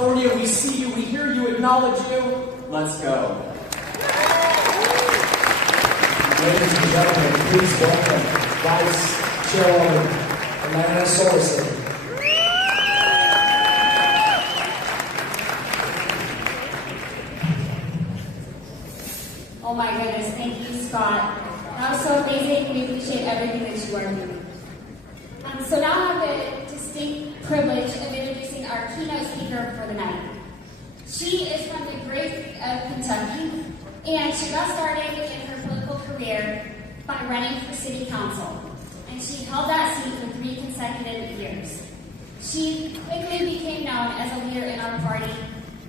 California. We see you, we hear you, acknowledge you. Let's go. Ladies and gentlemen, please welcome Vice Chairwoman Amanda Sorensen. Oh my goodness, thank you, Scott. That was so amazing. We appreciate everything that you are doing. So now I have the distinct privilege of introducing our keynote speaker for the night. She is from the great of Kentucky, and she got started in her political career by running for city council. And she held that seat for 3 consecutive years. She quickly became known as a leader in our party,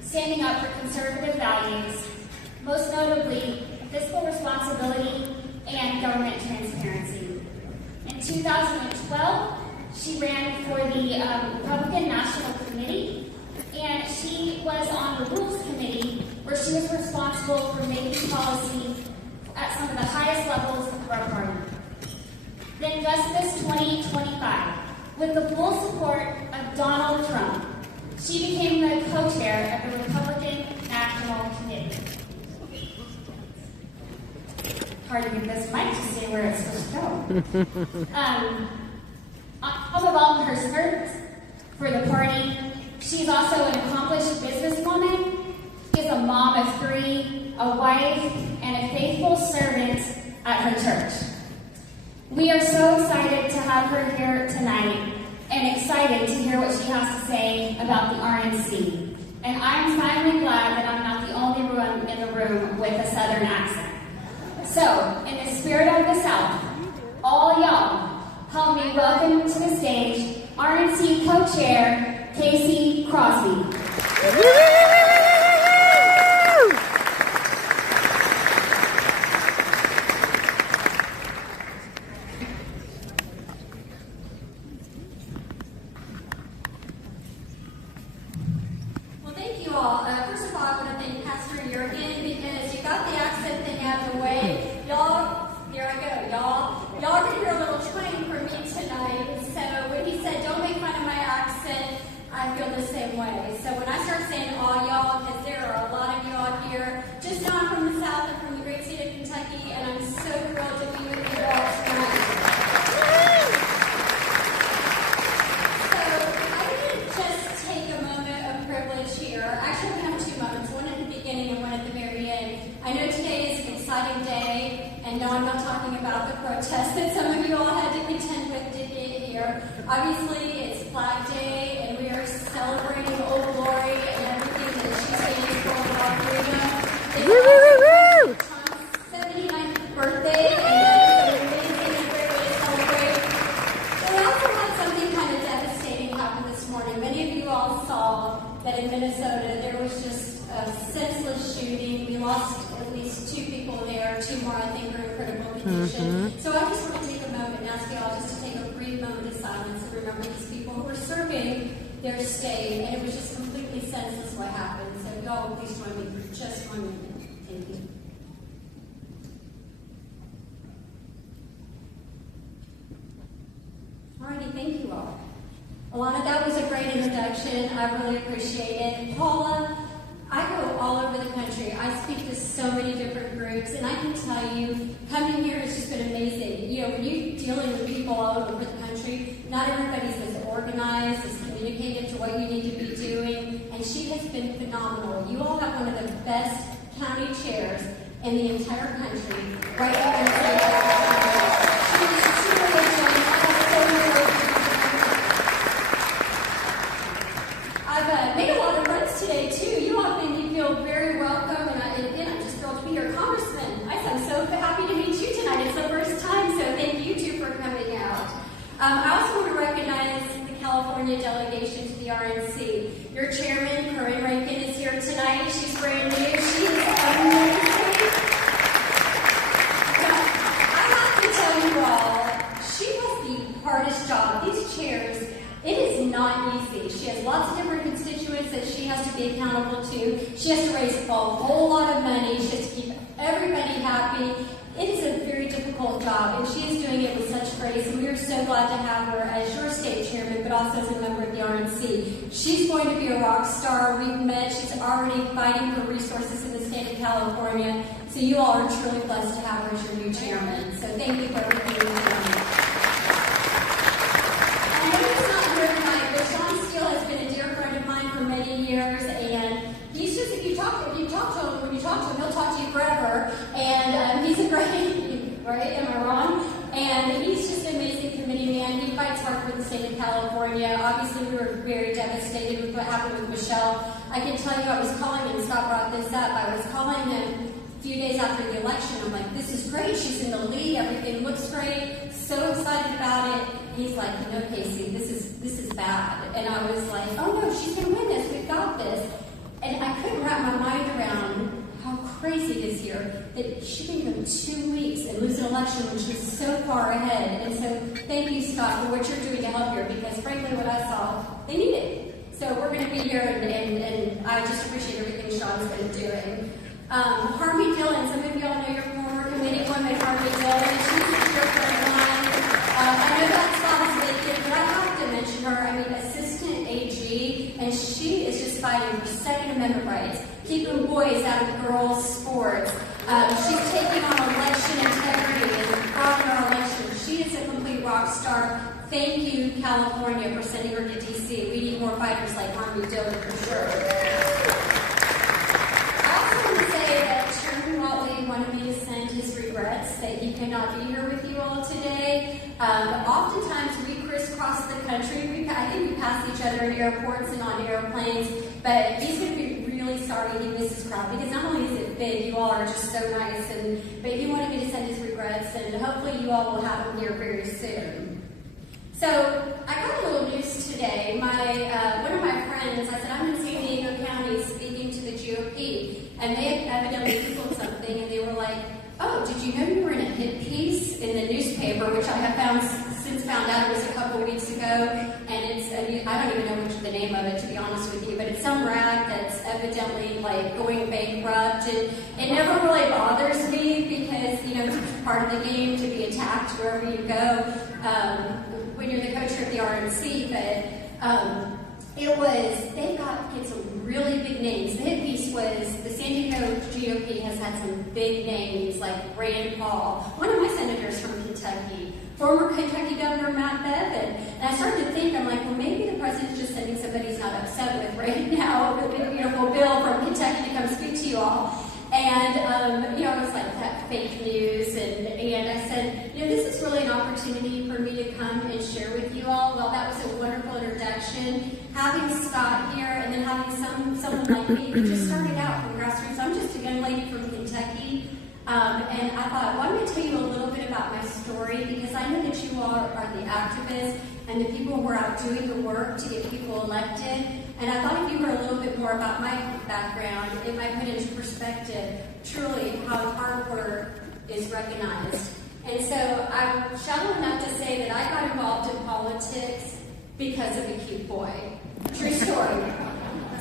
standing up for conservative values, most notably fiscal responsibility and government transparency. In 2012, she ran for the Republican National Committee, and she was on the Rules Committee, where she was responsible for making policy at some of the highest levels of our party. Then just this 2025, with the full support of Donald Trump, she became the co-chair of the Republican National Committee. Hard to get this mic to stay where it's supposed to go. On top of all of her service for the party, she's also an accomplished businesswoman. She's a mom of 3, a wife, and a faithful servant at her church. We are so excited to have her here tonight and excited to hear what she has to say about the RNC. And I'm finally glad that I'm not the only one in the room with a Southern accent. So, in the spirit of the South, all y'all, help me welcome to the stage RNC co-chair Casey Crosby. Well, thank you all. First of all, I want to thank Pastor Jurgen because you got the accent thing out of the way. Y'all, here I go, y'all did hear a little twang from me tonight. So when he said, don't make fun of my accent, I feel the same way. So when I start saying all y'all, because there are a lot of you out here, just know I'm from the South and from the great state of Kentucky, and I'm so thrilled to be with you all tonight. So I didn't just take a moment of privilege here. Actually, I'm going to have 2 moments, one at the beginning and one at the very end. I know today is an exciting day, and no, I'm not talking about the protest that some of you all had to contend with to get here. Obviously, it's Flag Day, and we are celebrating Old Glory and everything that she stands for about freedom. It's Trump's 79th birthday, and that's an amazing and great way to celebrate. But we also had something kind of devastating happen this morning. Many of you all saw that in Minnesota there was just a senseless shooting. We lost at least 2 people there, 2 more I think are in critical condition. So I just want to take a moment and ask you all just to take a brief moment of silence and remember these people who were serving their state, and it was just completely senseless what happened. So y'all please join me for just 1 minute. Thank you. Alrighty, thank you all. Alana, that was a great introduction. I really appreciate it. Paula, I go all over the country. I speak to so many different groups, and I can tell you, coming here has just been amazing. You know, when you're dealing with people all over the country, not everybody's as organized, as communicative to what you need to be doing, and she has been phenomenal. You all have one of the best county chairs in the entire country, right here in the state of California. She is truly a gem. I've made a lot of runs today, too. You all made me feel very welcome, and again, I'm just thrilled to be your congressman. I'm so happy to meet you tonight. It's the first time, so thank you, too, for coming out. I also want to recognize the California delegation to the RNC. Your chairman, Corinne Rankin, is here tonight. She's brand new. She is amazing. Now, I have to tell you all, she has the hardest job. These chairs, it is not easy. She has lots of different constituents that she has to be accountable to. She has to raise a whole lot of money. She has to keep everybody happy. It is a very difficult job, and she is doing it with such grace, and we are so glad to have her as your state chairman, but but also as a member of the RNC. She's going to be a rock star. We've met. She's already fighting for resources in the state of California. So you all are truly blessed to have her as your new chairman. So thank you for everything you've done. I know he's not here tonight, but Sean Steele has been a dear friend of mine for many years, and he's just, if you talk to him, he'll talk to you forever. And he's a great, right? Am I wrong? And he's just an amazing committee man. He fights hard for the state of California. Obviously, we were very devastated with what happened with Michelle. I can tell you, I was calling him, Scott brought this up, I was calling him a few days after the election. I'm like, this is great. She's in the lead. Everything looks great. So excited about it. He's like, you know, Casey, this is bad. And I was like, oh no, she's going to win this. We've got this. And I couldn't wrap my mind around how crazy it is here that she can go 2 weeks and lose an election when she's so far ahead. And so thank you, Scott, for what you're doing to help here, because frankly, what I saw, they need it. So we're going to be here, and I just appreciate everything Sean's been doing. Harvey Dillon, some of y'all know your former committee woman, Harvey Dillon. She's a dear friend of mine. I know that spot is vacant, but I have to mention her. I mean, Assistant AG, and she is just fighting for Second Amendment rights, keeping boys out of girls' sports. She's taking on election integrity and fraud in our election. She is a complete rock star. Thank you, California, for sending her to D.C. We need more fighters like Harvey Dillon for sure. I also want to say that Chairman Watley wanted me to send his regrets that he cannot be here with you all today. Oftentimes we crisscross the country. I think we pass each other in airports and on airplanes, but he's going to be really sorry he missed his crowd, because not only is it big, you all are just so nice, but he wanted me to send his regrets, and hopefully you all will have him here very soon. So I got a little news today. One of my friends, I said, I'm in San Diego County speaking to the GOP, and they had evidently Googled something, and they were like, oh, did you know you were in a hit piece in the newspaper, which I have since found out it was a couple of weeks ago, and I don't even know the name of it, to be honest with you, but it's some rag that's evidently like going bankrupt, and it never really bothers me because, you know, it's part of the game to be attacked wherever you go when you're the coach of the RNC, but they've got some really big names. The hit piece was the San Diego GOP has had some big names like Rand Paul, one of my senators from Kentucky, former Kentucky Governor Matt Bevin. And I started to think, I'm like, well, maybe the president's just sending somebody he's not upset with right now, a beautiful bill from Kentucky to come speak to you all. And, I was like, that fake news, and I said, this is really an opportunity for me to come and share with you all. Well, that was a wonderful introduction. Having Scott here, and then having someone like me who just started out from grassroots. I'm just a young lady from Kentucky, and I thought, well, I'm going to tell you a little bit about my story, because I know that you all are the activists and the people who are out doing the work to get people elected. And I thought if you heard a little bit more about my background, it might put into perspective truly how hard work is recognized. And so I'm shallow enough to say that I got involved in politics because of a cute boy. True story.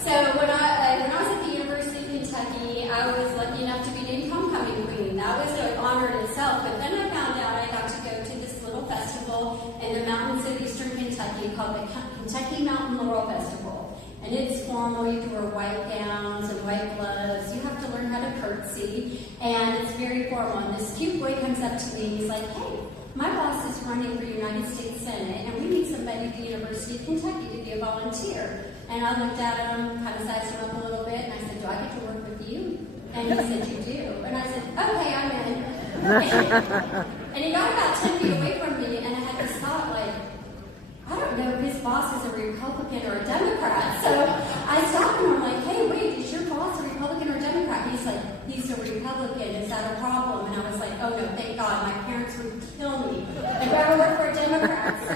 So when I was at the University of Kentucky, I was lucky enough to be named homecoming queen. That was an honor in itself. But then I found out I got to go to this little festival in the mountains of eastern Kentucky called the Kentucky Mountain Laurel Festival. And it's formal. You can wear white gowns and white gloves. You have to learn how to curtsy. And it's very formal. And this cute boy comes up to me and he's like, hey, my boss is running for United States Senate, and we need somebody at the University of Kentucky to be a volunteer. And I looked at him, kind of sized him up a little bit, and I said, do I get to work with you? And he said, you do. And I said, okay, I'm in. And he got about 10 feet away from me, and I had this thought, like, I don't know if his boss is a Republican or a Democrat. So I stopped him, and I'm like, hey, wait, is your boss a Republican or a Democrat? He's like, he's a Republican. Is that a problem? And I was like, oh no, thank God. My parents would kill me if I worked for a Democrat. So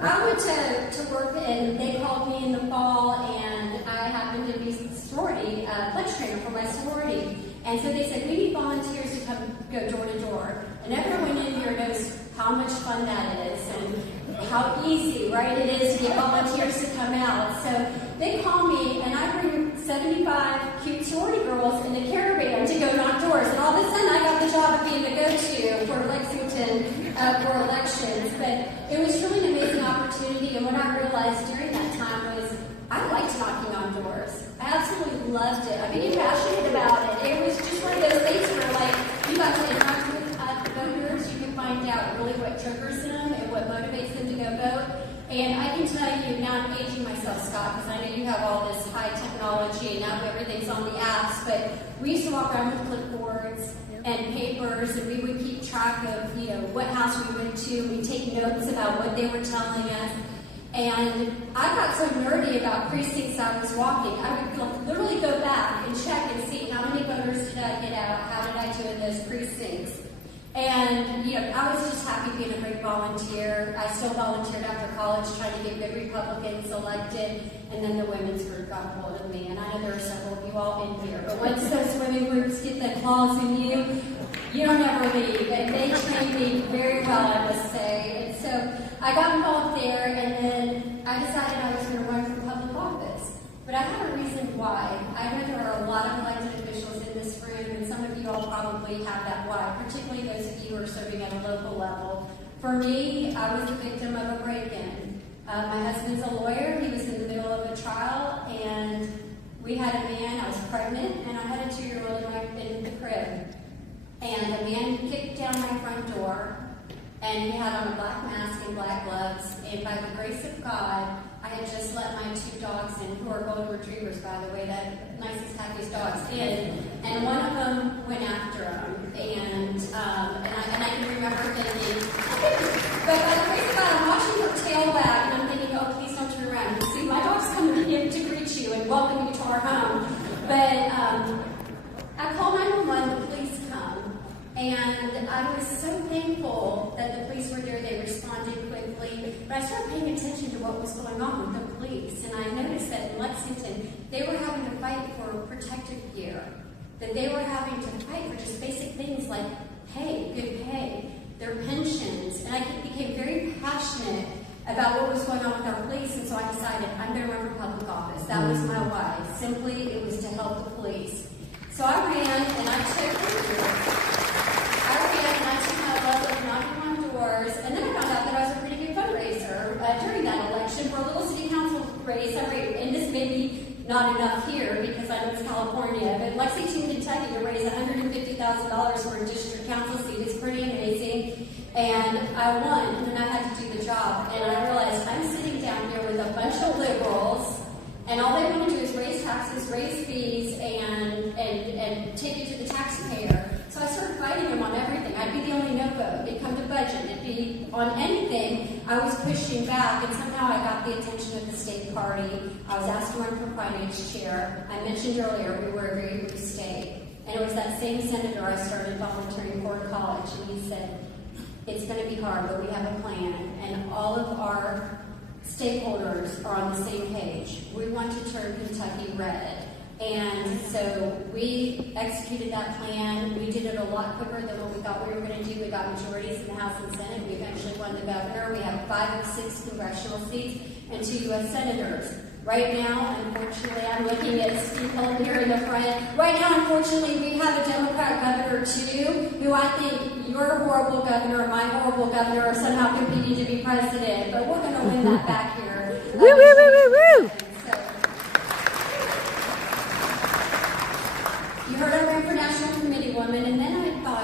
I went to work, and they called me in the fall, and I happened to be sorority, pledge trainer for my sorority. And so they said, we need volunteers to come go door to door. And everyone in here knows how much fun that is and how easy, right, it is to get volunteers to come out. So they call me, and I bring 75 cute sorority girls in the caravan to go knock doors. And all of a sudden, I got the job of being the go-to for Lexington for elections. But it was truly an amazing opportunity. And what I realized realized during that time was I liked knocking on doors. I absolutely loved it. I became passionate about it. It was just one of those things where, like, you got to interact with voters. You can find out really what triggers them and what motivates them to go vote. And I can tell you, now I'm aging myself, Scott, because I know you have all this high technology and now everything's on the apps, but we used to walk around with clipboards and papers, and we would keep track of, what house we went to. We'd take notes about what they were telling us. And I got so nerdy about precincts I was walking. I would literally go back and check and see how many voters did I get out, how did I do in those precincts. And, I was just happy being a great volunteer. I still volunteered after college trying to get good Republicans elected, and then the women's group got a hold of me. And I know there are several of you all in here, but once those women groups get their claws in you, you don't ever leave. And they trained me very well, I must say. And so I got involved there, and then I decided I was going to run for public office. But I had a reason why. I know there are a lot of elected officials in this room, and some of you all probably have that why, particularly those of you who are serving at a local level. For me, I was the victim of a break-in. My husband's a lawyer. He was in the middle of a trial, and we had a man. I was pregnant, and I had a 2-year-old in the crib. And a man kicked down my front door, and he had on a black mask and black gloves, and by the grace of God, I had just let my 2 dogs in, who are golden retrievers, by the way, that nicest, happiest dogs, in, and one of them went after him, and I can remember thinking, but by the grace of God, I'm watching her tail wag, and I'm thinking, oh, please don't turn around. You see, my dog's coming in to greet you and welcome you to our home. But I called 911, the police come, and I was so thankful that the police were there. They responded quickly. But I started paying attention to what was going on with the police. And I noticed that in Lexington, they were having to fight for protective gear. That they were having to fight for just basic things like pay, good pay, their pensions. And I became very passionate about what was going on with our police. And so I decided I'm going to run for public office. That was my why. Simply, it was to help the police. So I ran and I took my love of knocking on doors, and then I found out that I was a pretty good fundraiser during that election for a little city council race. And this may be not enough here because I know it's California, but Lexington, Kentucky, to raise $150,000 for a district council seat is pretty amazing. And I won, and then I had to do the job. And I realized I'm sitting down here with a bunch of liberals, and all they want to do is raise taxes, raise fees, and take it to the taxpayer. So I started fighting them on everything. I'd be the only no vote. It'd come to budget. It'd be on anything. I was pushing back, and somehow I got the attention of the state party. I was asked to run for finance chair. I mentioned earlier we were a very blue state. And it was that same senator I started volunteering for in college, and he said, it's going to be hard, but we have a plan. And all of our stakeholders are on the same page. We want to turn Kentucky red. And so we executed that plan. We did it a lot quicker than what we thought we were going to do. We got majorities in the House and Senate. We eventually won the governor. We have 5 of 6 congressional seats and 2 U.S. senators. Right now, unfortunately, I'm looking at people here in the front. Right now, unfortunately, we have a Democrat governor, too, who I think your horrible governor, my horrible governor, are somehow competing to be president. But we're going to win that back here. Woo, woo, woo, woo, woo! You heard I ran for National Committee Woman, and then I thought,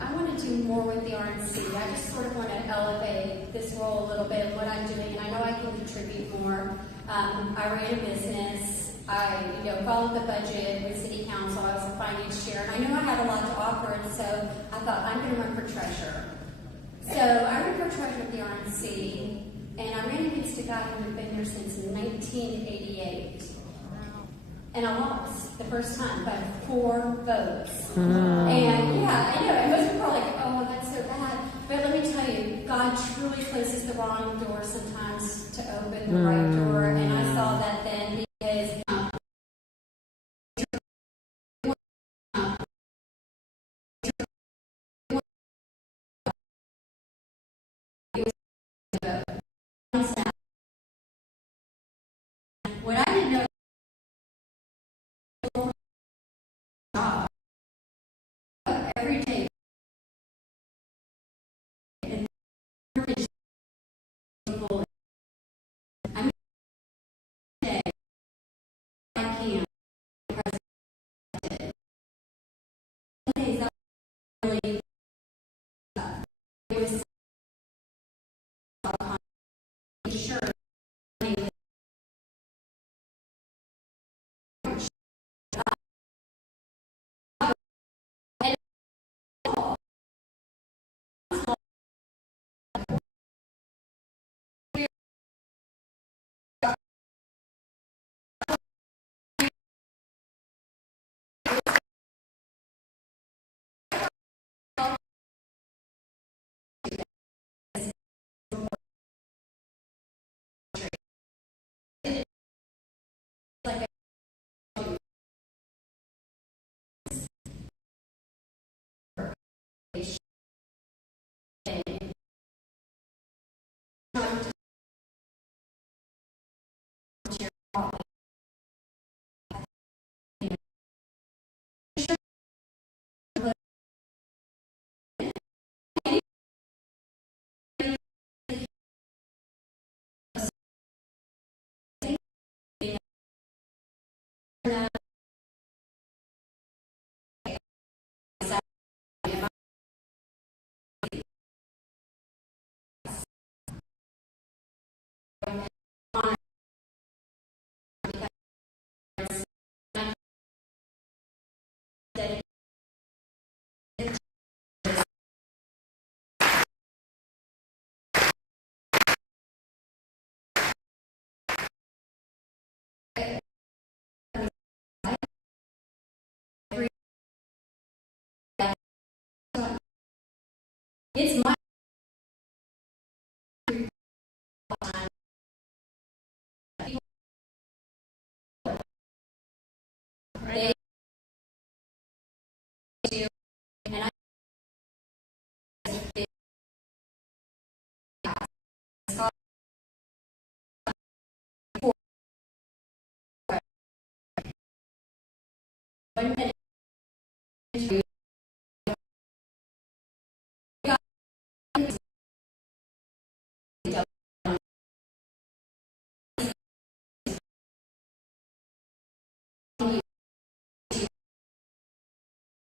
I want to do more with the RNC. I just sort of want to elevate this role a little bit of what I'm doing, and I know I can contribute more. I ran a business. I followed the budget with City Council. I was a finance chair, and I knew I had a lot to offer, and so I thought, I'm going to run for treasurer. So I ran for treasurer at the RNC, and I ran against a guy who had been here since 1988. And I lost the first time by 4 votes. And yeah, I know. And most people are like, oh, that's so bad. But let me tell you, God truly closes the wrong door sometimes to open the right door. And I saw that then because what I didn't know every day. sure it's my they do, and I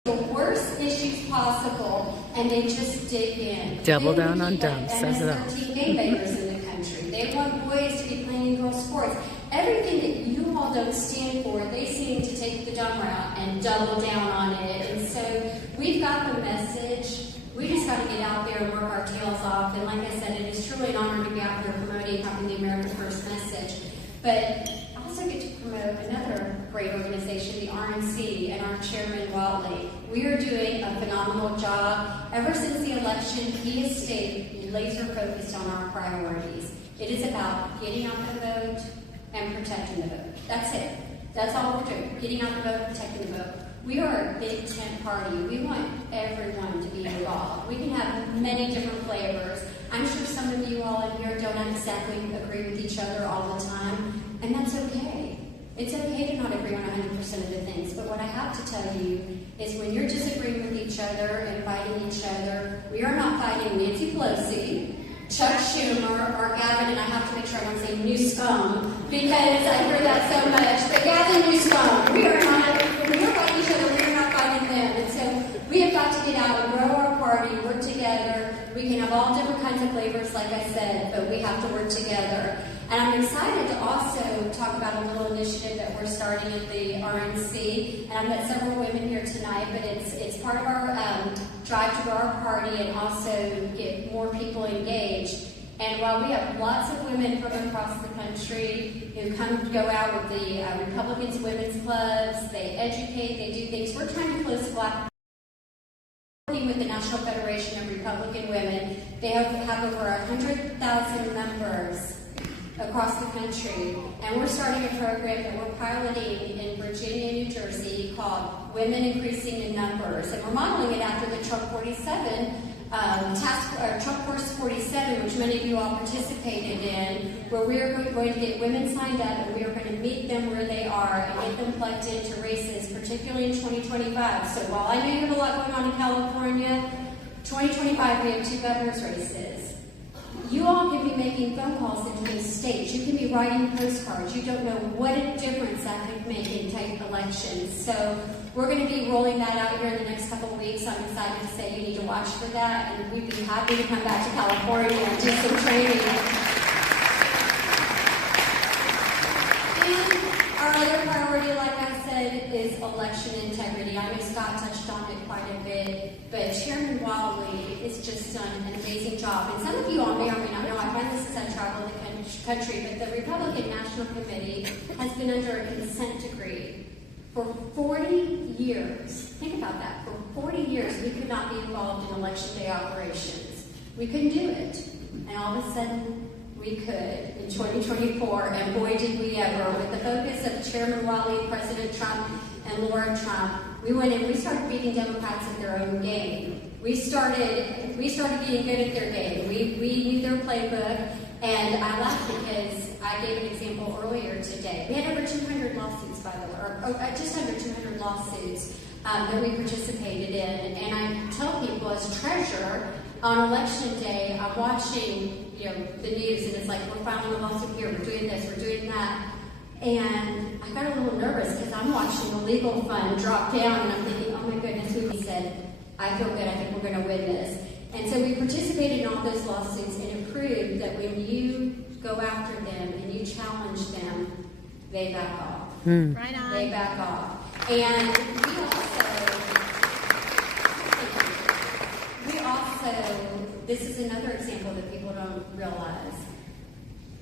the worst issues possible, and they just dig in. Double down on dumb, says it all. MS-13 gay-bakers in the country. They want boys to be playing girls' sports. Everything that you all don't stand for, they seem to take the dumb route and double down on it. And so we've got the message. We just got to get out there and work our tails off. And like I said, it is truly an honor to be out there promoting having the America First message. But I also get to promote another great organization, the RNC, and our chairman, Watley. We are doing a phenomenal job. Ever since the election, he has stayed laser focused on our priorities. It is about getting out the vote and protecting the vote. That's it. That's all we're doing. Getting out the vote, protecting the vote. We are a big tent party. We want everyone to be involved. We can have many different flavors. I'm sure some of you all in here don't exactly agree with each other all the time, and that's okay. It's okay to not agree on 100% of the things, but what I have to tell you is when you're disagreeing with each other and fighting each other, we are not fighting Nancy Pelosi, Chuck Schumer, or Gavin, and I have to make sure I don't say new scum, because I hear that so much, but Gavin, new scum. We are fighting each other, we are not fighting them. And so we have got to get out and grow our party, work together. We can have all different kinds of flavors, like I said, but we have to work together. And I'm excited to also talk about a little initiative that we're starting at the RNC. And I've met several women here tonight, but it's part of our drive to grow our party and also get more people engaged. And while we have lots of women from across the country who go out with the Republicans Women's Clubs, they educate, they do things, we're trying to close the gap. Working with the National Federation of Republican Women, they have over 100,000 members across the country, and we're starting a program that we're piloting in Virginia, New Jersey, called Women Increasing in Numbers, and we're modeling it after the Trump 47 Trump Force 47, which many of you all participated in, where we are going to get women signed up, and we are going to meet them where they are and get them plugged into races, particularly in 2025. So while I know you have a lot going on in California, 2025 we have 2 governor's races. You all can be making phone calls into these states. You can be writing postcards. You don't know what a difference that could make in type elections. So we're going to be rolling that out here in the next couple of weeks. I'm excited to say you need to watch for that, and we'd be happy to come back to California and do some training. done an amazing job. And some of you all may or may not know, I find this as I travel the country, but the Republican National Committee has been under a consent decree for 40 years. Think about that. For 40 years, we could not be involved in election day operations. We couldn't do it. And all of a sudden, we could in 2024, and boy did we ever. With the focus of Chairman Wiley, President Trump, and Laura Trump, we went in, we started beating Democrats at their own game. We started getting good at their game. We knew their playbook, and I laughed because I gave an example earlier today. We had over 200 lawsuits, by the way, or just under 200 lawsuits that we participated in. And I tell people as treasurer, on election day, I'm watching, the news, and it's like, we're filing a lawsuit here, we're doing this, we're doing that. And I got a little nervous because I'm watching the legal fund drop down, and I'm thinking, oh my goodness, we said, I feel good, I think we're going to win this. And so we participated in all those lawsuits, and it proved that when you go after them and you challenge them, they back off. Right on. They back off. And we also, this is another example that people don't realize.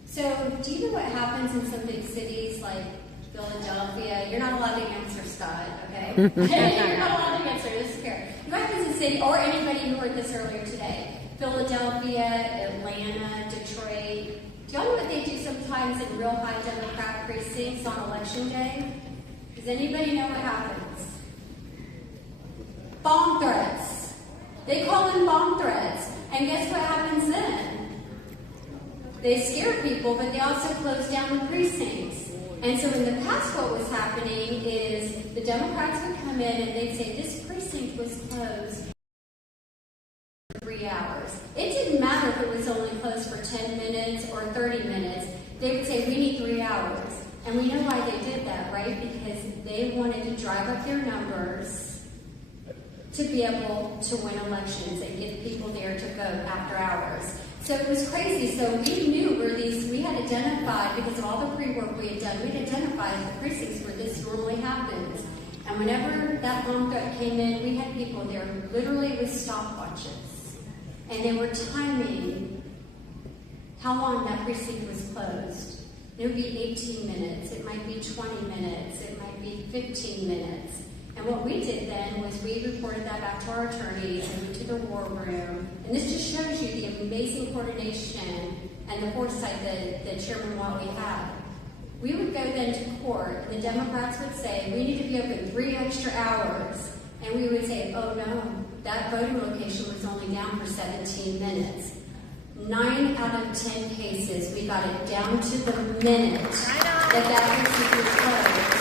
So, do you know what happens in some big cities like Philadelphia? You're not allowed to answer, Scott, okay? You're not allowed to answer, this is fair. You might visit a city, or anybody who heard this earlier today. Philadelphia, Atlanta, Detroit. Do y'all know what they do sometimes in real high Democrat precincts on election day? Does anybody know what happens? Bomb threats. They call in bomb threats. And guess what happens then? They scare people, but they also close down the precincts. And so in the past, what was happening is the Democrats would come in and they'd say, this precinct was closed for 3 hours. It didn't matter if it was only closed for 10 minutes or 30 minutes. They would say, we need 3 hours. And we know why they did that, right? Because they wanted to drive up their numbers to be able to win elections and get people there to vote after hours. So it was crazy. So we knew we had identified, because of all the pre-work we had done, we'd identified the precincts where this normally happens. And whenever that bomb threat came in, we had people there literally with stopwatches. And they were timing how long that precinct was closed. It would be 18 minutes, it might be 20 minutes, it might be 15 minutes. And what we did then was we reported that back to our attorneys and went to the war room. And this just shows you the amazing coordination and the foresight that Chairman Wiley had. We would go then to court, and the Democrats would say, we need to be open 3 extra hours. And we would say, oh no, that voting location was only down for 17 minutes. 9 out of 10 cases, we got it down to the minute that precinct was closed.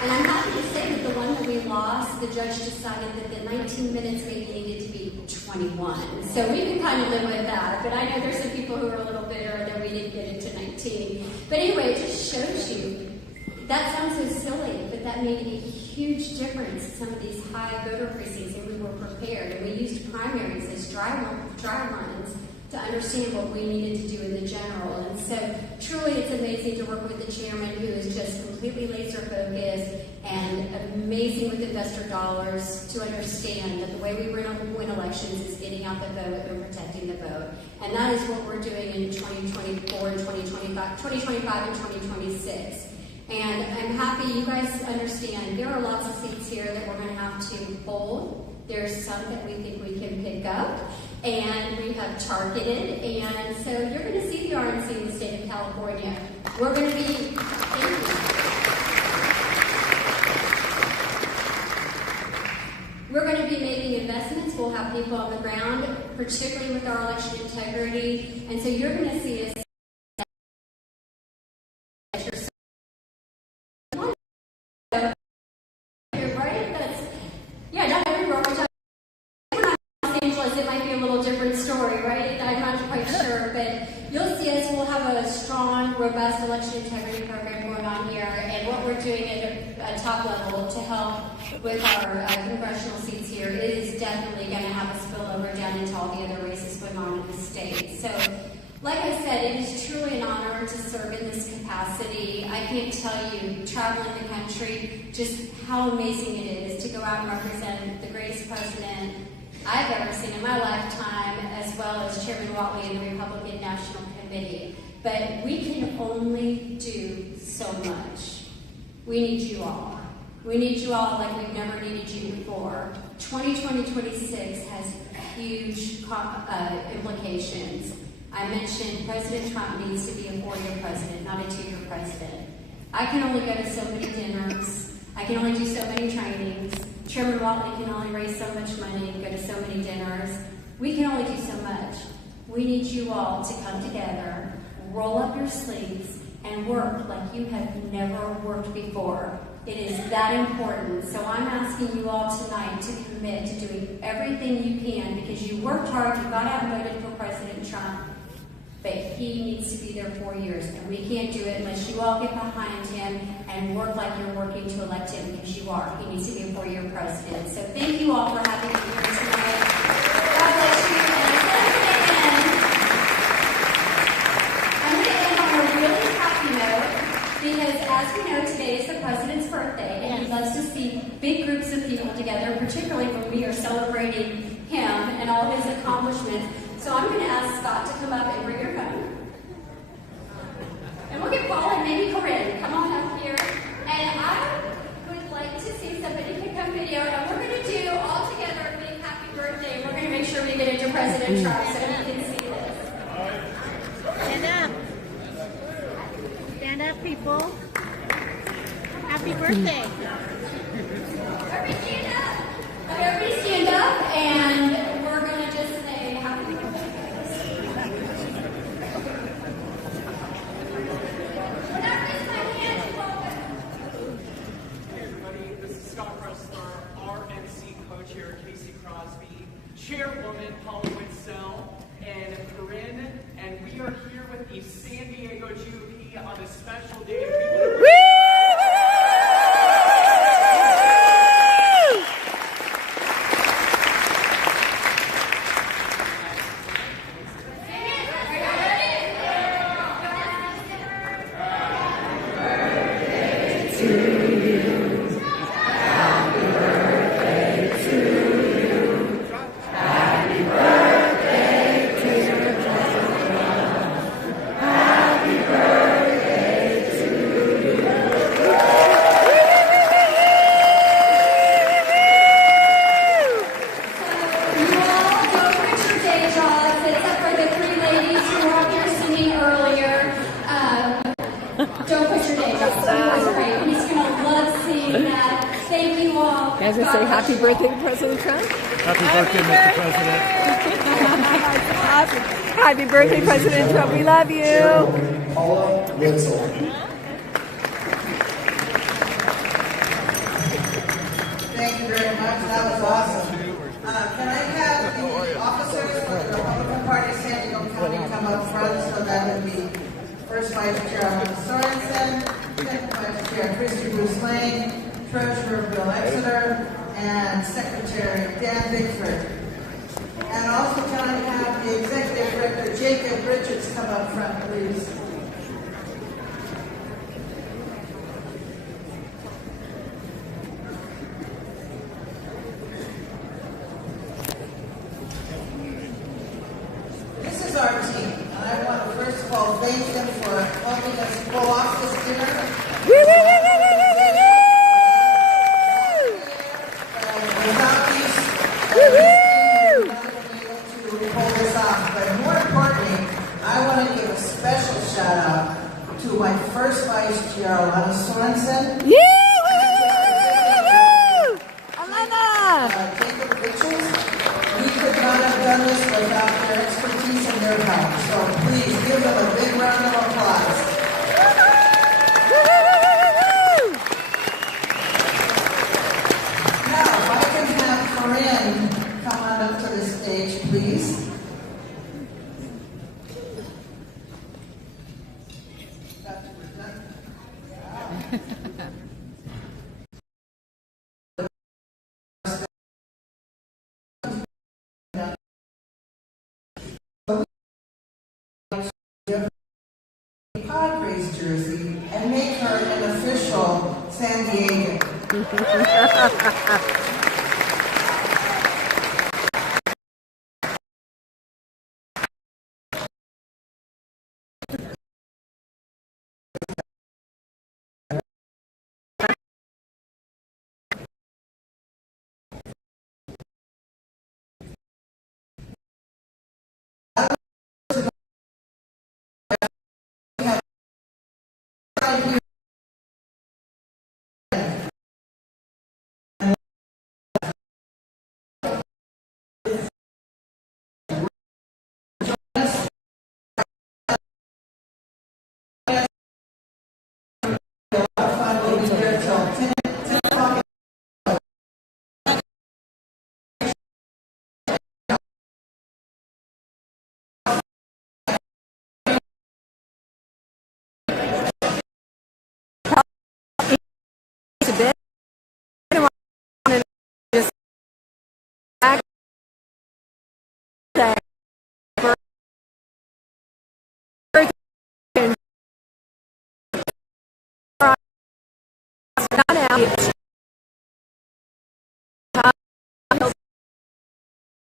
And I'm happy to say that the one that we lost, the judge decided that the 19 minutes maybe needed to be 21. So we can kind of live with that. But I know there's some people who are a little bitter that we didn't get it to 19. But anyway, it just shows you. That sounds so silly, but that made a huge difference in some of these high voter precincts, and we were prepared. And we used primaries as dry runs to understand what we needed to do in the general. And so truly it's amazing to work with the chairman, who is just completely laser focused and amazing with investor dollars, to understand that the way we win elections is getting out the vote and protecting the vote. And that is what we're doing in 2024 and 2025 and 2026. And I'm happy you guys understand there are lots of seats here that we're going to have to hold. There's some that we think we can pick up, and we have targeted, and so you're going to see the RNC in the state of California. We're going to be, we're going to be making investments. We'll have people on the ground, particularly with our election integrity, and so you're going to see us. Robust election integrity program going on here, and what we're doing at a top level to help with our congressional seats here is definitely going to have a spillover down into all the other races going on in the state. So Like I said, it is truly an honor to serve in this capacity. I can't tell you, traveling the country, just how amazing it is to go out and represent the greatest president I've ever seen in my lifetime, as well as Chairman Watley and the Republican National Committee. But we can only do so much. We need you all. We need you all like we've never needed you before. 2020-26 has huge implications. I mentioned President Trump needs to be a 4-year president, not a 2-year president. I can only go to so many dinners. I can only do so many trainings. Chairman Watley can only raise so much money and go to so many dinners. We can only do so much. We need you all to come together, roll up your sleeves, and work like you have never worked before. It is that important. So I'm asking you all tonight to commit to doing everything you can because you worked hard, you got out and voted for President Trump, but he needs to be there 4 years, and we can't do it unless you all get behind him and work like you're working to elect him because you are. He needs to be a 4-year president. So thank you all for having me here tonight. God bless you. And I'm going to end on a really happy note. Because as we know, today is the President's birthday, and he loves to see big groups of people together, particularly when we are celebrating him and all his accomplishments. So I'm going to ask Scott to come up and bring your phone. And we'll get Paul and maybe Corinne. Come on up here. And I would like to see somebody pick up video, and we're going to do all together a big happy birthday. We're going to make sure we get it to President Trump so he can see this. Stand up. Stand up, people. Happy birthday. Everybody stand up. Everybody stand up, and we're going to just say happy birthday. When I raise my hand, you're welcome. Hey everybody, this is Scott Ressler, RNC co-chair Casey Crosby, chairwoman Paula Witzel, and Corinne, and we are here with the San Diego GOP on a special day. As I say, happy birthday to President Trump. Happy birthday, Mr. President. Happy birthday, President Trump. We love you. Paula Witzel. Thank you very much. That was awesome. Can I have the officers for the Republican Party San Diego County come up front? So that would be First Vice Chair Alvin Sorensen, Second Vice Chair Christy Bruce Lane, Treasurer Bill Exeter, and Secretary Dan Bickford. And also can I have the Executive Director Jacob Richards come up front, please? This is our team, and I want to first of all thank them for helping us pull off this dinner. Without these, we would not have been able to pull this off. But more importantly, I want to give a special shout out to my first Vice Chair, Alana Sorensen. Jacob Richards. We could not have done this without their expertise and their help. So please give them a big round of applause. Now, if I can have Corinne come on up to the stage, please. Padres jersey and make her an official San Diego.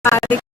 Not